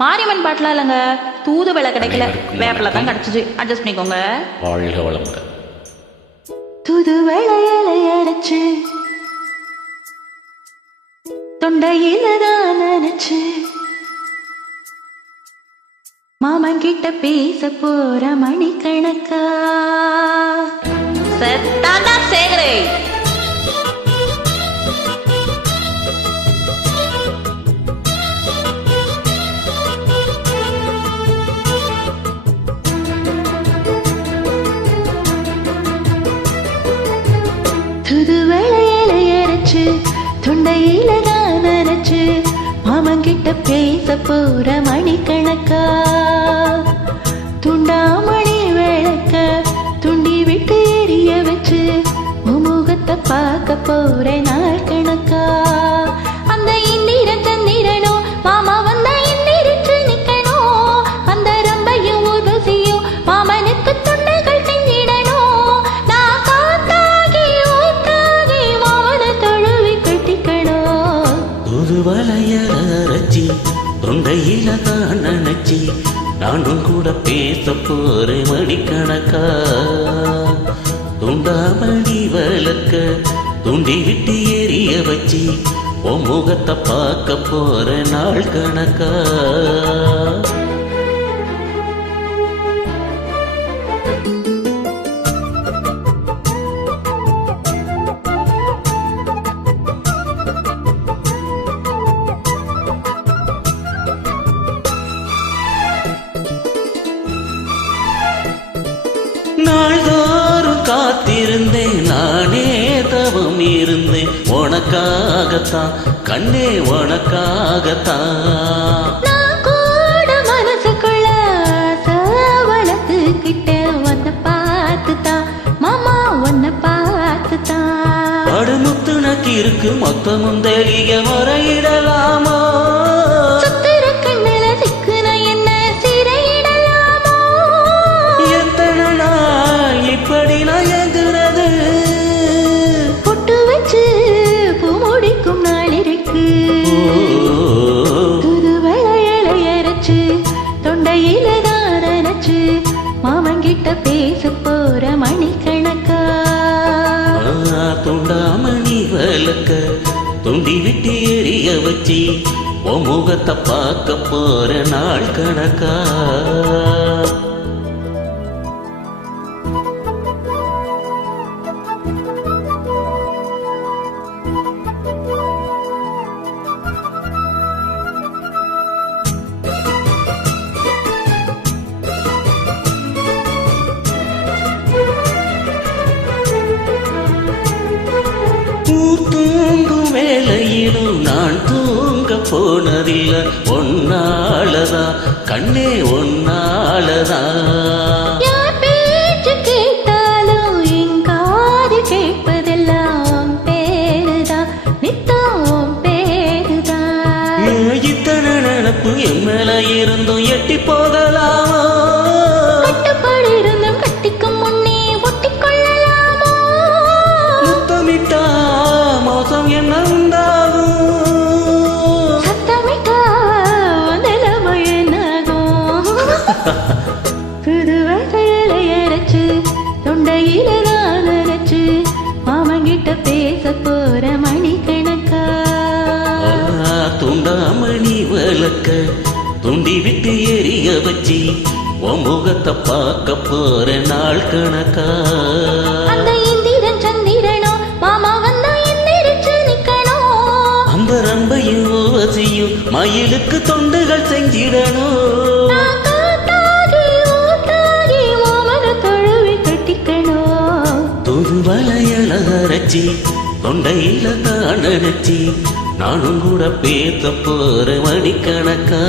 மாரியம்மன் பாட்டுலாம் இல்லைங்க, தூதுவளை கிடைக்கல, வேப்பில தான் கிடைச்சிச்சு, அட்ஜஸ்ட் பண்ணிக்கோங்க. வாழ்க வளமுடன். தூதுவளை அரைச்சு தொண்டையில தான் நினைச்சு மாமன் கிட்ட பேச போற மணிக்கணக்கா செத்தாண்டா சேகரே. தூதுவளை அரைச்சு தொண்டையில தான் நினைச்சு மாமன் கிட்ட பேச போற மணிக்கணக்கா துண்டாமணி விளக்க துண்டி விட்டு எரிய வச்சு முகத்தை பார்க்க போற நாள் கணக்கா. அந்த இந்திரன் சந்திரனோ மாமா வந்த எந்திரிச்சு நிக்கணும், அந்த ரம்பையும் ஊர்வசியும் மாமனுக்கு தொண்டைகள் செஞ்சிடணும். நான் காத்தாகி ஊத்தாகி மாமனை தழுவி கட்டிக்கணும். தூதுவளையரச்சி தொண்டையில தான் நினைச்சி நானும் கூட பேச போறேன் மணிக்கணக்கா. துண்டாமணி விளக்க துண்டி விட்டு எரிய வச்சு உன் முகத்தை பார்க்க போற நாள் கணக்கா. நாள்தோறும் காத்திருந்தேன், நானே தவம் இருந்தேன் உனக்காகத்தான் கண்ணே, உனக்காகத்தான். நான் கூட மனசுக்குள்ள வளர்த்துக்கிட்ட உன்னை பார்த்துதான் மாமா, உன்னை பார்த்துதான். படுமுத்து நக்கி இருக்கு மொத்தமும் தெளிய முறையிடலாமோ, சுத்திர கண்ணில சிக்குன என்ன சிறையிடலாமோ. எத்தனை நாள் இப்படி நான் எங்குறது, பொட்டு வச்சு பூ முடிக்கும் நாள் இருக்கு. தூதுவளை அரைச்சு தொண்டையில தான் நினைச்சு மாமன் கிட்ட பேச போற மணிக்கணக்கா. துண்டாமணி விளக்க துண்டி விட்டு எரிய வச்சு உன் முகத்தை பார்க்க போற நாள் கணக்கா. தூங்கும் வேளையிலும் நான் தூங்க போனதில்லை, ஒன்னாலதா கண்ணே, ஒன்னாலதா. யார் பேச்சு கேட்டாலும் எங்காது கேட்பதெல்லாம் பேருதான், நித்தம் பேருதான். இத்தனை நினப்பு என் மேல இருந்தும் எட்டி போகலாமோ, கட்டுப்பாடு இருந்தும் கட்டிக்கும் முன்னே ஒட்டிக்கொள்ளலாமோ. முத்தமிட்டா மோசம் என்ன உண்டாகும், சத்தமிட்டா நிலைமை என்னாகும். புதுவளையலை அரைச்சு தொண்டையில தான் நினைச்சு மாமங்கிட்ட பேச போற மணிக்கணக்கா. துண்டாமணி விளக்க துண்டி விட்டு எரிய வச்சு உன் முகத்தை பார்க்க போற நாள் கணக்கா. அந்த இந்திரன் சந்திரனோ மாமா வந்தா எந்திரிச்சு நிக்கணும், அந்த ரம்பையும் ஊவசியும் மயிலுக்கு தொண்டுகள் செஞ்சிடணும். நான் காத்தாகி ஊத்தாகி மாமனை தழுவி கட்டிக்கணும். தூதுவளையரச்சி தொண்டையில தான் நினைச்சி நானும் கூட பேச போற மணிக்கணக்கா.